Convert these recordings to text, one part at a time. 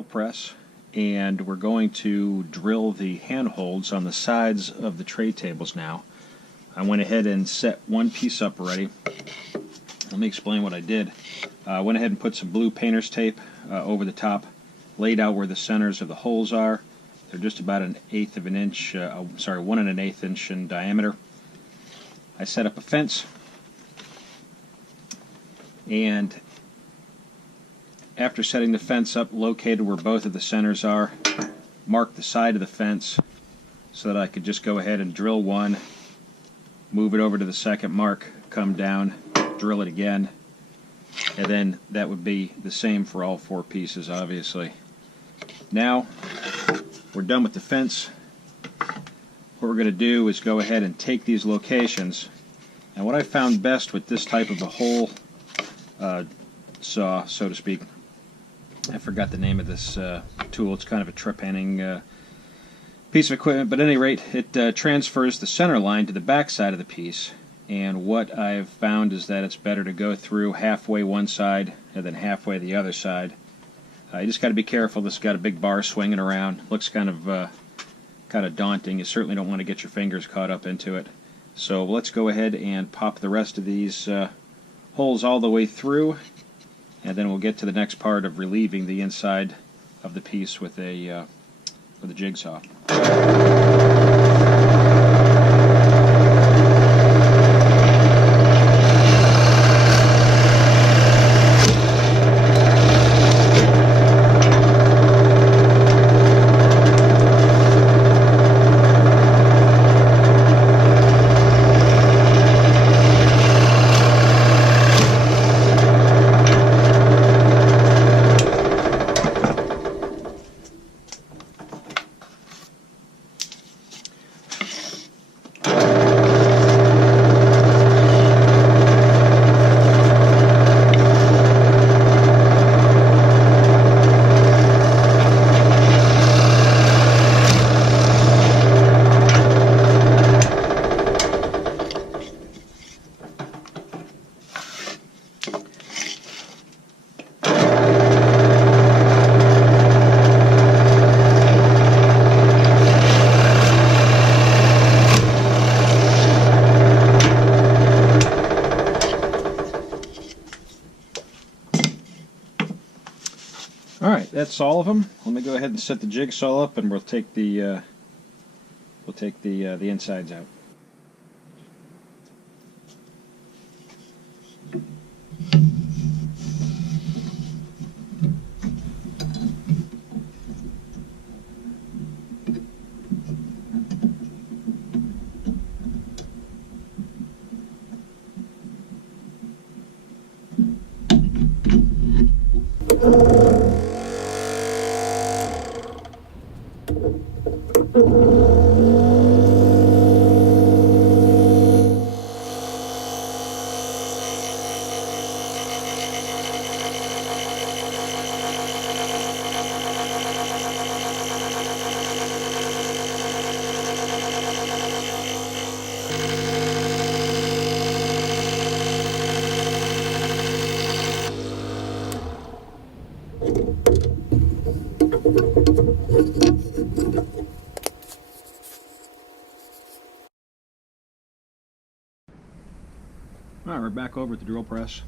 drill press, and we're going to drill the handholds on the sides of the tray tables now. I went ahead and set one piece up already. Let me explain what I did. I went ahead and put some blue painter's tape over the top, laid out where the centers of the holes are. They're just about 1/8 of an inch, 1 1/8 inch in diameter. I set up a fence, and after setting the fence up, located where both of the centers are, marked the side of the fence so that I could just go ahead and drill one, move it over to the second mark, come down, drill it again, and then that would be the same for all 4 pieces, obviously. Now we're done with the fence. What we're going to do is go ahead and take these locations, and what I found best with this type of a hole saw, so to speak, I forgot the name of this tool. It's kind of a trip-handing piece of equipment, but at any rate, it transfers the center line to the back side of the piece, and what I've found is that it's better to go through halfway one side and then halfway the other side. You just got to be careful. This has got a big bar swinging around. Looks kind of daunting. You certainly don't want to get your fingers caught up into it. So let's go ahead and pop the rest of these holes all the way through, and then we'll get to the next part of relieving the inside of the piece with a jigsaw. Alright, that's all of them. Let me go ahead and set the jigsaw up, and we'll take the insides out. Alright, we're back over at the drill press.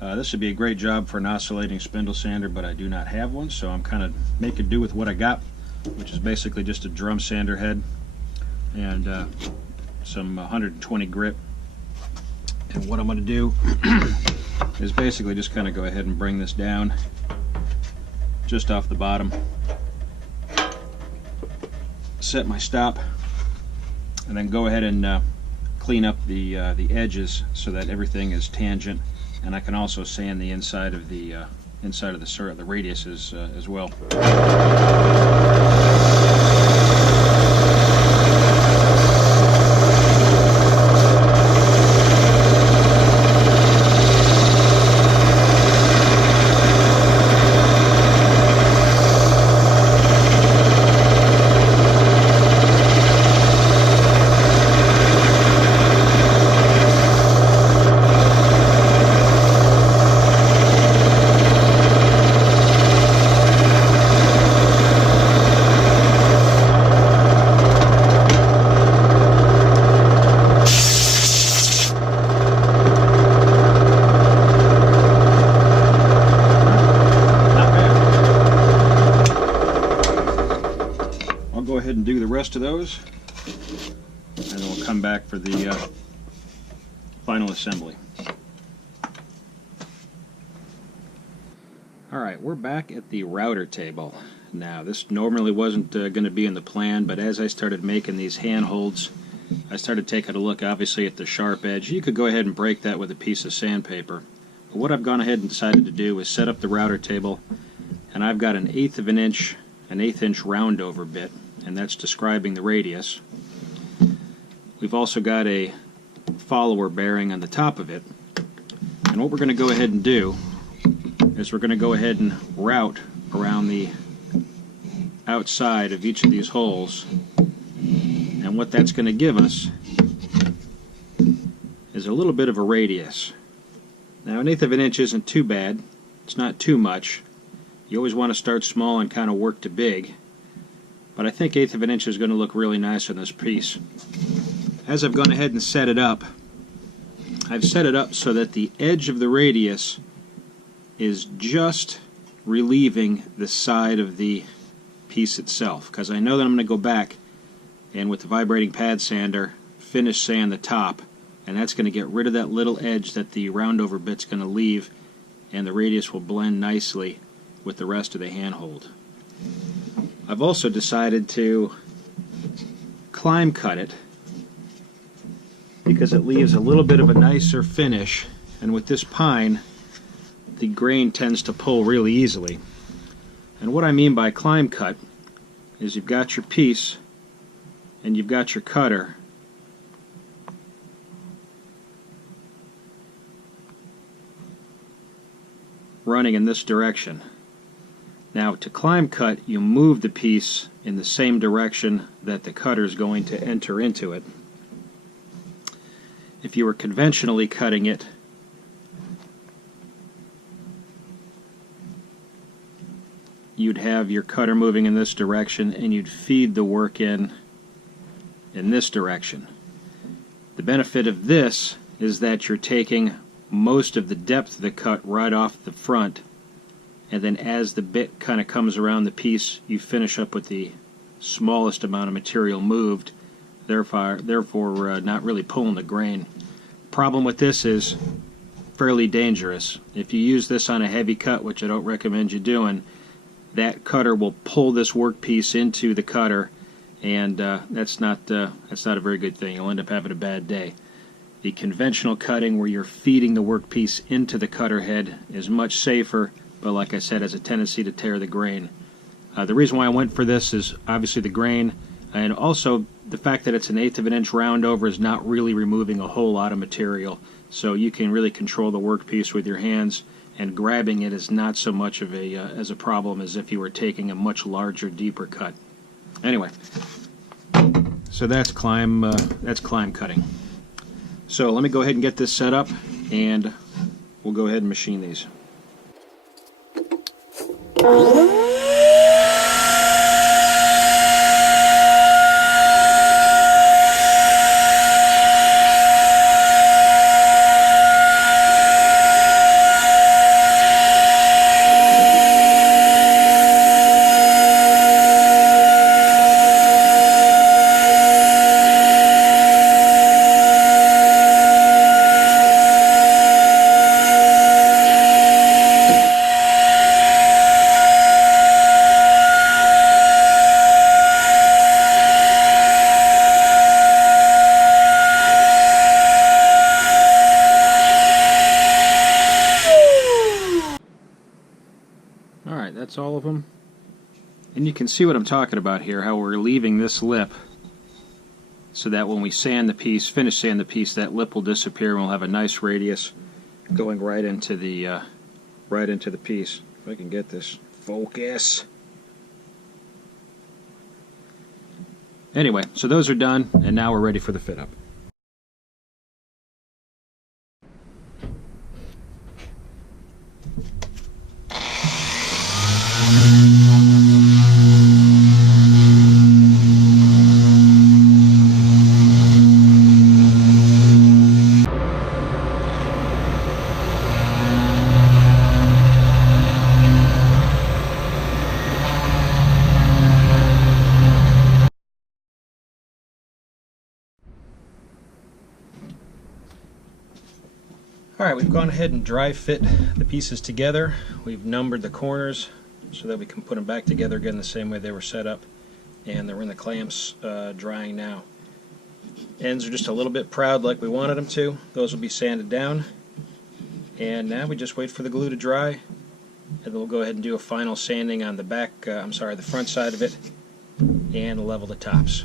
This would be a great job for an oscillating spindle sander, but I do not have one, so I'm kind of making do with what I got, which is basically just a drum sander head and some 120 grit. And what I'm going to do is basically just kind of go ahead and bring this down just off the bottom, set my stop, and then go ahead and clean up the edges so that everything is tangent, and I can also sand the inside of the radiuses as well. go ahead and do the rest of those, and then we'll come back for the final assembly. Alright, we're back at the router table. Now, this normally wasn't going to be in the plan, but as I started making these handholds, I started taking a look, obviously, at the sharp edge. You could go ahead and break that with a piece of sandpaper. But what I've gone ahead and decided to do is set up the router table, and I've got an eighth inch round over bit, and that's describing the radius. We've also got a follower bearing on the top of it, and what we're going to go ahead and do is we're going to go ahead and route around the outside of each of these holes, and what that's going to give us is a little bit of a radius. Now, an eighth of an inch isn't too bad. It's not too much. You always want to start small and kind of work to big, but I think eighth of an inch is going to look really nice on this piece. As I've gone ahead and set it up, I've set it up so that the edge of the radius is just relieving the side of the piece itself, because I know that I'm going to go back and with the vibrating pad sander finish sand the top, and that's going to get rid of that little edge that the round over bit's going to leave, and the radius will blend nicely with the rest of the handhold. I've also decided to climb cut it because it leaves a little bit of a nicer finish, and with this pine the grain tends to pull really easily. And what I mean by climb cut is you've got your piece and you've got your cutter running in this direction. Now, to climb cut, you move the piece in the same direction that the cutter is going to enter into it. If you were conventionally cutting it, you'd have your cutter moving in this direction and you'd feed the work in this direction. The benefit of this is that you're taking most of the depth of the cut right off the front, and then as the bit kind of comes around the piece, you finish up with the smallest amount of material moved, therefore not really pulling the grain. Problem with this is fairly dangerous. If you use this on a heavy cut, which I don't recommend you doing, that cutter will pull this workpiece into the cutter, and that's not a very good thing. You'll end up having a bad day. The conventional cutting, where you're feeding the workpiece into the cutter head, is much safer, but like I said, has a tendency to tear the grain. The reason why I went for this is obviously the grain, and also the fact that it's an eighth of an inch round over is not really removing a whole lot of material, so you can really control the workpiece with your hands, and grabbing it is not so much of a problem as if you were taking a much larger, deeper cut. Anyway, so that's climb cutting. So let me go ahead and get this set up, and we'll go ahead and machine these. That's all of them. And you can see what I'm talking about here, how we're leaving this lip so that when we sand the piece, finish sand the piece, that lip will disappear and we'll have a nice radius going right into the piece. If I can get this focus. Anyway, so those are done, and now we're ready for the fit up. Alright, we've gone ahead and dry fit the pieces together. We've numbered the corners so that we can put them back together again the same way they were set up. And they're in the clamps drying now. Ends are just a little bit proud like we wanted them to. Those will be sanded down. And now we just wait for the glue to dry. And then we'll go ahead and do a final sanding on the back, the front side of it, and level the tops.